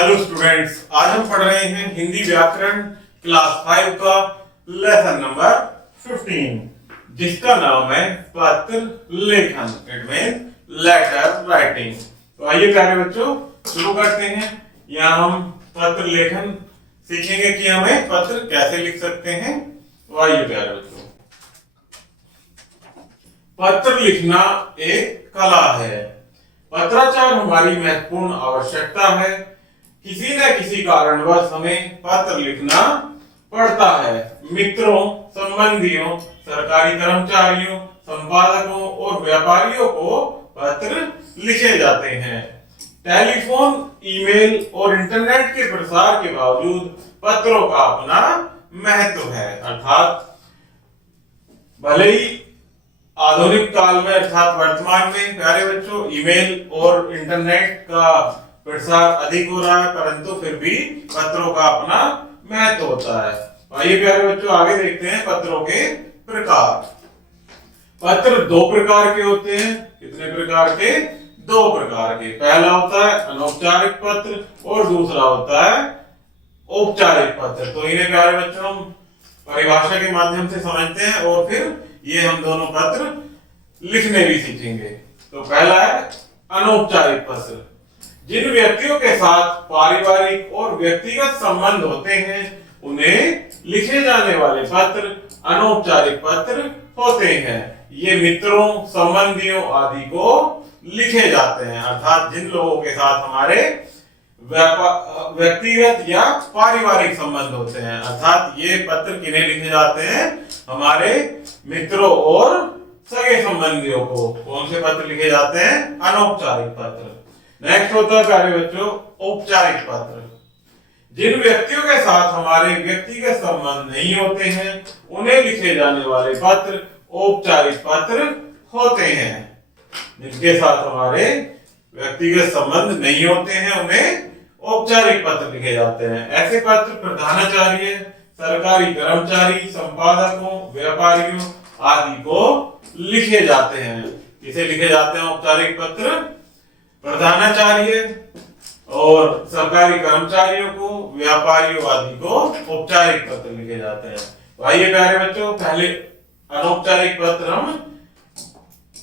Hello students, आज हम पढ़ रहे हैं हिंदी व्याकरण क्लास 5 का लेसन नंबर 15 जिसका नाम है पत्र लेखन। It means letter writing. तो आइए प्यारे बच्चों शुरू करते हैं। यहाँ हम पत्र लेखन सीखेंगे कि हमें पत्र कैसे लिख सकते हैं। तो आइए प्यारे बच्चों, पत्र लिखना एक कला है। पत्राचार हमारी महत्वपूर्ण आवश्यकता है। किसी न किसी कारणवश हमें पत्र लिखना पड़ता है। मित्रों, संबंधियों, सरकारी कर्मचारियों, संपादकों और व्यापारियों को पत्र लिखे जाते हैं। टेलीफोन, ईमेल और इंटरनेट के प्रसार के बावजूद पत्रों का अपना महत्व है। अर्थात भले ही आधुनिक काल में अर्थात वर्तमान में प्यारे बच्चों ईमेल और इंटरनेट का प्रसार अधिक हो रहा है, परंतु फिर भी पत्रों का अपना महत्व होता है। आइए प्यारे बच्चों आगे देखते हैं पत्रों के प्रकार। पत्र दो प्रकार के होते हैं। कितने प्रकार के? दो प्रकार के। पहला होता है अनौपचारिक पत्र और दूसरा होता है औपचारिक पत्र। तो इन्हें प्यारे बच्चों हम परिभाषा के माध्यम से समझते हैं और फिर ये हम दोनों पत्र लिखने भी सीखेंगे। तो पहला है अनौपचारिक पत्र। जिन व्यक्तियों के साथ पारिवारिक और व्यक्तिगत संबंध होते हैं उन्हें लिखे जाने वाले पत्र अनौपचारिक पत्र होते हैं। ये मित्रों, संबंधियों आदि को लिखे जाते हैं। अर्थात जिन लोगों के साथ हमारे व्यक्तिगत या पारिवारिक संबंध होते हैं, अर्थात ये पत्र किन्हें लिखे जाते हैं? हमारे मित्रों और सगे संबंधियों को। कौन से पत्र लिखे जाते हैं? अनौपचारिक पत्र। नेक्स्ट होता है प्यारे बच्चों औपचारिक पत्र। जिन व्यक्तियों के साथ हमारे व्यक्तिगत संबंध नहीं होते हैं उन्हें लिखे जाने वाले पत्र औपचारिक पत्र होते हैं। जिनके साथ हमारे व्यक्तिगत संबंध नहीं होते हैं उन्हें औपचारिक पत्र लिखे जाते हैं। ऐसे पत्र प्रधानाचार्य, सरकारी कर्मचारी, संपादकों, व्यापारियों आदि को लिखे जाते हैं। किसे लिखे जाते हैं औपचारिक पत्र? प्रधानाचार्य और सरकारी कर्मचारियों को, व्यापारियों आदि को औपचारिक पत्र लिखे जाते हैं। तो आइए प्यारे बच्चों पहले अनौपचारिक पत्र हम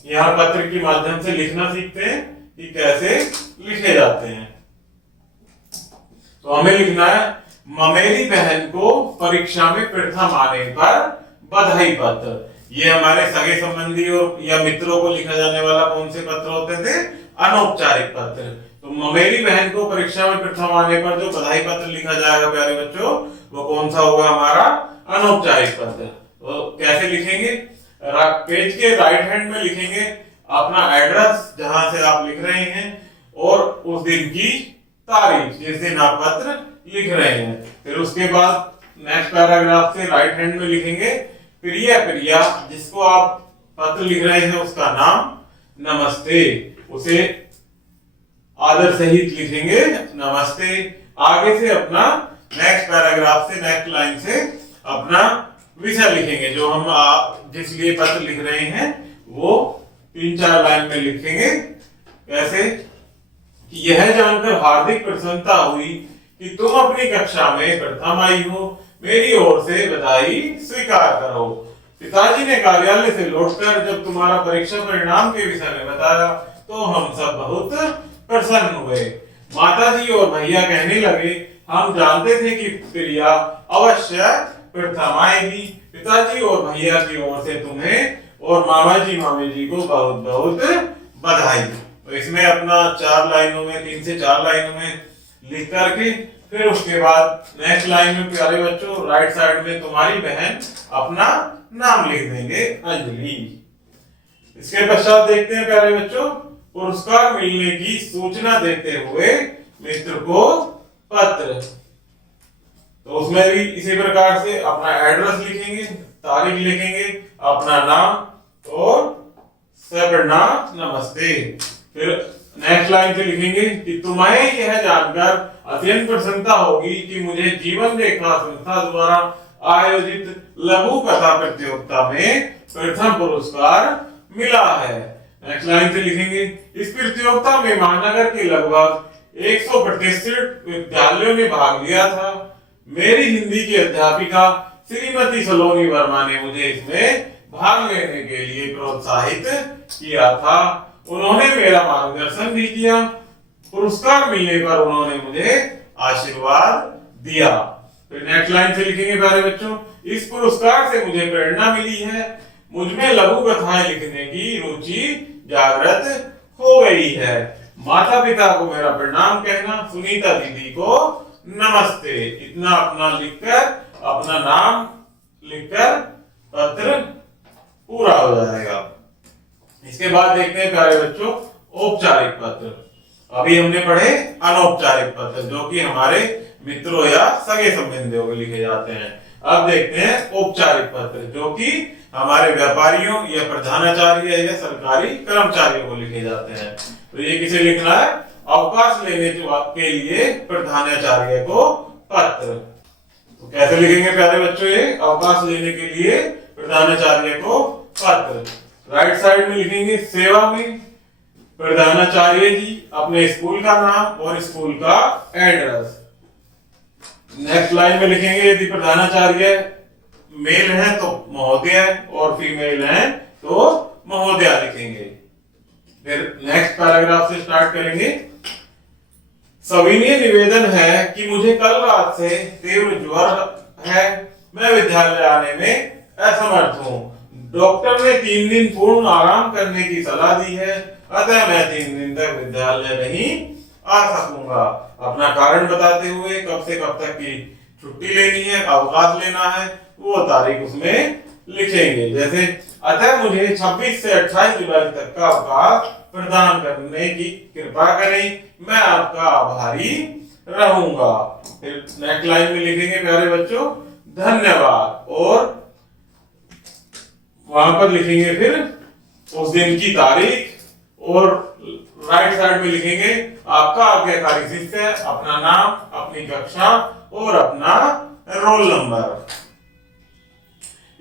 यहाँ पत्र के माध्यम से लिखना सीखते हैं कि कैसे लिखे जाते हैं। तो हमें लिखना है मेरी बहन को परीक्षा में प्रथम आने पर बधाई पत्र। ये हमारे सगे संबंधी और या मित्रों को लिखा जाने वाला कौन से पत्र होते थे? अनौपचारिक पत्र। तो मेरी बहन को परीक्षा में प्रथम आने पर जो बधाई पत्र लिखा जाएगा प्यारे बच्चों वो कौन सा होगा? हमारा अनौपचारिक पत्र। तो कैसे लिखेंगे? पेज के राइट हैंड में लिखेंगे अपना एड्रेस जहां से आप लिख रहे हैं और उस दिन की तारीख जिस दिन आप पत्र लिख रहे हैं। फिर उसके बाद नेक्स्ट पैराग्राफ से राइट हैंड में लिखेंगे प्रिया जिसको आप पत्र लिख रहे हैं उसका नाम, नमस्ते उसे आदर सहित लिखेंगे नमस्ते। आगे से अपना नेक्स्ट पैराग्राफ से नेक्स्ट लाइन से अपना विषय लिखेंगे जो हम जिस लिए पत्र लिख रहे हैं वो 3-4 लाइन में लिखेंगे। कैसे? यह जानकर हार्दिक प्रसन्नता हुई कि तुम अपनी कक्षा में प्रथम आई हो, मेरी ओर से बधाई स्वीकार करो। पिताजी ने कार्यालय से लौटकर जब तुम्हारा परीक्षा परिणाम के विषय में बताया तो हम सब बहुत प्रसन्न हुए। माताजी और भैया कहने लगे हम जानते थे कि प्रिया अवश्य प्रथम आएगी। पिताजी और भैया की ओर से तुम्हें और मामा जी मामी जी को बहुत बहुत बधाई। तो इसमें अपना 4 लाइनों में 3 से 4 लाइनों में लिख करके फिर उसके बाद नेक्स्ट लाइन में प्यारे बच्चों राइट साइड में तुम्हारी बहन अपना नाम लिख देंगे अंजलि। इसके पश्चात देखते हैं प्यारे बच्चों पुरस्कार मिलने की सूचना देते हुए मित्र को पत्र। तो उसमें भी इसी प्रकार से अपना एड्रेस लिखेंगे, तारीख लिखेंगे, अपना नाम और प्रणाम नमस्ते। फिर नेक्स्ट लाइन से लिखेंगे कि तुम्हें यह जानकर अत्यंत प्रसन्नता होगी कि मुझे जीवन रेखा संस्था द्वारा आयोजित लघु कथा प्रतियोगिता में प्रथम पुरस्कार मिला है। नेक्स्ट लाइन से लिखेंगे इस प्रतियोगिता में महानगर के लगभग 1प्रतिष्ठित विद्यालयों में भाग लिया था। मेरी हिंदी की अध्यापिका श्रीमती सलोनी वर्मा ने मुझे इसमें भाग लेने के लिए प्रोत्साहित किया था। उन्होंने मेरा मार्गदर्शन भी किया। पुरस्कार मिलने पर उन्होंने मुझे आशीर्वाद दिया। फिर नेक्स्ट लाइन से लिखेंगे प्यारे बच्चों, इस पुरस्कार से मुझे प्रेरणा मिली है। मुझमें लघु कथाएं लिखने की रुचि जागृत हो गई है। माता पिता को मेरा प्रणाम कहना, सुनीता दीदी को नमस्ते। इतना अपना लिखकर, अपना नाम लिखकर पत्र पूरा हो जाएगा। इसके बाद देखते हैं प्यारे बच्चों औपचारिक पत्र। अभी हमने पढ़े अनौपचारिक पत्र जो कि हमारे मित्रों या सगे संबंधियों को लिखे जाते हैं। अब देखते हैं औपचारिक पत्र जो कि हमारे व्यापारियों या प्रधानाचार्य या सरकारी कर्मचारियों को लिखे जाते हैं। तो ये किसे लिखना है? अवकाश लेने के लिए प्रधानाचार्य को पत्र। तो कैसे लिखेंगे प्यारे बच्चों? ये अवकाश लेने के लिए प्रधानाचार्य को पत्र। राइट साइड में लिखेंगे सेवा में प्रधानाचार्य जी अपने स्कूल का नाम और स्कूल का एड्रेस। नेक्स्ट लाइन में लिखेंगे यदि प्रधानाचार्य मेल है तो महोदय और फीमेल है तो महोदया लिखेंगे। फिर नेक्स्ट पैराग्राफ से स्टार्ट करेंगे। सविनय निवेदन है कि मुझे कल रात से तीव्र ज्वर है। मैं विद्यालय आने में असमर्थ हूँ। डॉक्टर ने 3 दिन पूर्ण आराम करने की सलाह दी है, अतः मैं 3 दिन तक विद्यालय नहीं आ सकूंगा। अपना कारण बताते हुए कब से कब तक की छुट्टी लेनी है, अवकाश लेना है, वो तारीख उसमें लिखेंगे। जैसे अतः मुझे 26 से 28 जुलाई तक का अवकाश प्रदान करने की कृपा करें, मैं आपका आभारी रहूंगा। फिर नेक्स्ट लाइन में लिखेंगे प्यारे बच्चों धन्यवाद और वहां पर लिखेंगे फिर उस दिन की तारीख और राइट साइड में लिखेंगे आपका आज्ञाकारी शिष्य, अपना नाम, अपनी कक्षा और अपना रोल नंबर।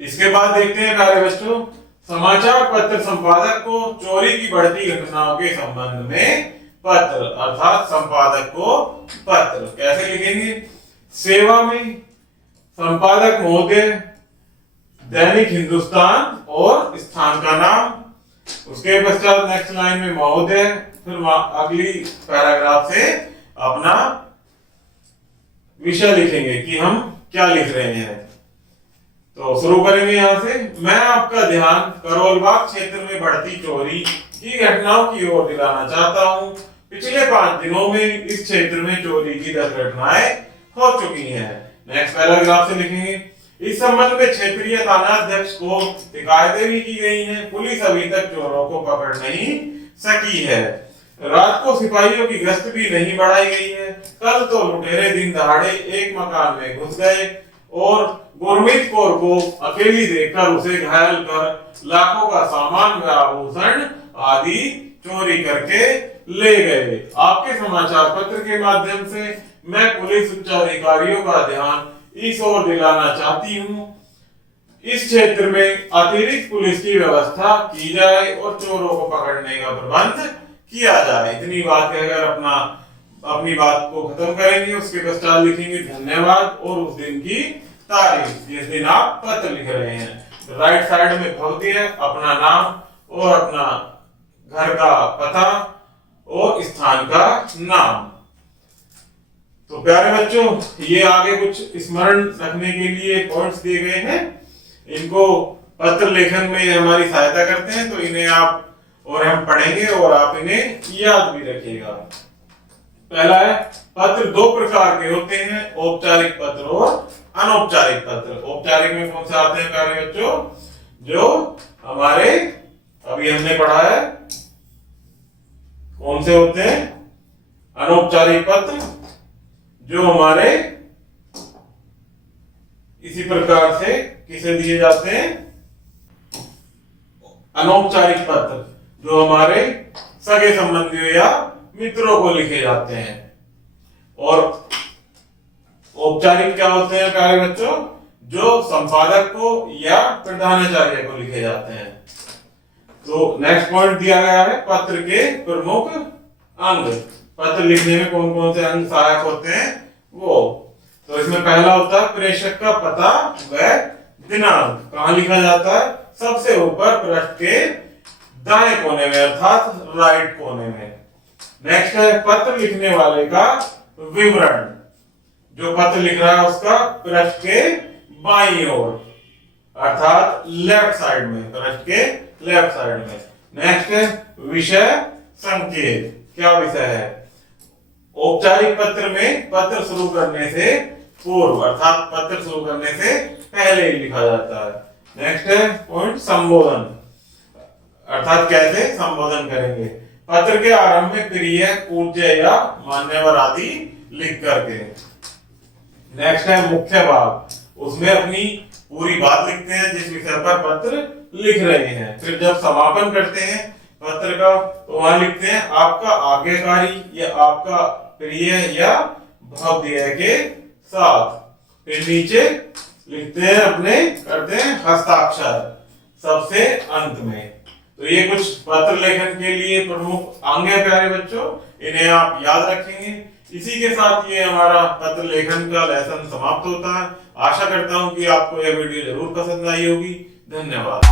इसके बाद देखते हैं प्यारे बच्चों समाचार पत्र संपादक को चोरी की बढ़ती घटनाओं के संबंध में पत्र, अर्थात संपादक को पत्र। कैसे लिखेंगे? सेवा में संपादक महोदय, दैनिक हिंदुस्तान और स्थान का नाम। उसके पश्चात नेक्स्ट लाइन में महोदय, फिर अगली पैराग्राफ से अपना विषय लिखेंगे कि हम क्या लिख रहे हैं। तो शुरू करेंगे यहां से। मैं आपका ध्यान करोलबाग क्षेत्र में बढ़ती चोरी की घटनाओं की ओर दिलाना चाहता हूं। पिछले 5 दिनों में इस क्षेत्र में चोरी की 10 घटनाएं हो चुकी हैं। नेक्स्ट पैराग्राफ से लिखेंगे इस संबंध में क्षेत्रीय थाना अध्यक्ष को शिकायतें भी की गई हैं। पुलिस अभी तक चोरों को पकड़ नहीं सकी है। रात को सिपाहियों की गश्त भी नहीं बढ़ाई गई है। कल तो लुटेरे दिन दहाड़े एक मकान में घुस गए और गुरमीत कौर को अकेली देखकर उसे घायल कर लाखों का सामान व आभूषण आदि चोरी करके ले गए। आपके समाचार पत्र के माध्यम से मैं पुलिस उच्च अधिकारियों का ध्यान इस ओर दिलाना चाहती हूँ इस क्षेत्र में अतिरिक्त पुलिस की व्यवस्था की जाए और चोरों को पकड़ने का प्रबंध किया जाए। इतनी बात कहकर अपनी बात को खत्म करेंगे। उसके पश्चात लिखेंगे धन्यवाद और उस दिन की तारीख जिस दिन आप पत्र लिख रहे हैं। राइट साइड में भवदीय, अपना नाम और अपना घर का पता और स्थान का नाम। तो प्यारे बच्चों ये आगे कुछ स्मरण रखने के लिए पॉइंट्स दिए गए हैं। इनको पत्र लेखन में हमारी सहायता करते हैं, तो इन्हें आप और हम पढ़ेंगे और आप इन्हें याद भी रखिएगा। पहला है पत्र 2 प्रकार के होते हैं, औपचारिक पत्र और अनौपचारिक पत्र। औपचारिक में कौन से आते हैं प्यारे बच्चों? जो हमारे अभी हमने पढ़ा है कौन से होते हैं? अनौपचारिक पत्र जो हमारे इसी प्रकार से किसे दिए जाते हैं? अनौपचारिक पत्र जो हमारे सगे संबंधियों या मित्रों को लिखे जाते हैं। और औपचारिक क्या होते हैं प्यारे बच्चों? जो संपादक को या प्रधानाचार्य को लिखे जाते हैं। तो नेक्स्ट पॉइंट दिया गया है पत्र के प्रमुख अंग। पत्र लिखने में कौन कौन से अंग सहायक होते हैं वो। तो इसमें पहला होता है प्रेषक का पता व दिनांक। कहाँ लिखा जाता है? सबसे ऊपर पृष्ठ के दाएं कोने में अर्थात राइट कोने में। नेक्स्ट है पत्र लिखने वाले का विवरण। जो पत्र लिख रहा है उसका पृष्ठ के बाईं ओर अर्थात लेफ्ट साइड में, पृष्ठ के लेफ्ट साइड में। नेक्स्ट है विषय संकेत। क्या विषय है? औपचारिक पत्र में पत्र शुरू करने से पूर्व अर्थात पत्र शुरू करने से पहले ही लिखा जाता है। नेक्स्ट है पॉइंट संबोधन अर्थात कैसे संबोधन करेंगे। पत्र के आरंभ में प्रिय, पूज्य या मान्यवर आदि लिख करके। नेक्स्ट है मुख्य भाग। उसमें अपनी पूरी बात लिखते हैं जिस विषय पर पत्र लिख रहे हैं। फिर जब समापन करते हैं पत्र का तो वहां लिखते हैं आपका आज्ञाकारी या आपका प्रिय या भव्य के साथ। फिर नीचे लिखते हैं अपने करते हैं हस्ताक्षर सबसे अंत में। तो ये कुछ पत्र लेखन के लिए प्रमुख अंग है प्यारे बच्चों, इन्हें आप याद रखेंगे। इसी के साथ ये हमारा पत्र लेखन का लेसन समाप्त होता है। आशा करता हूं कि आपको यह वीडियो जरूर पसंद आई होगी। धन्यवाद।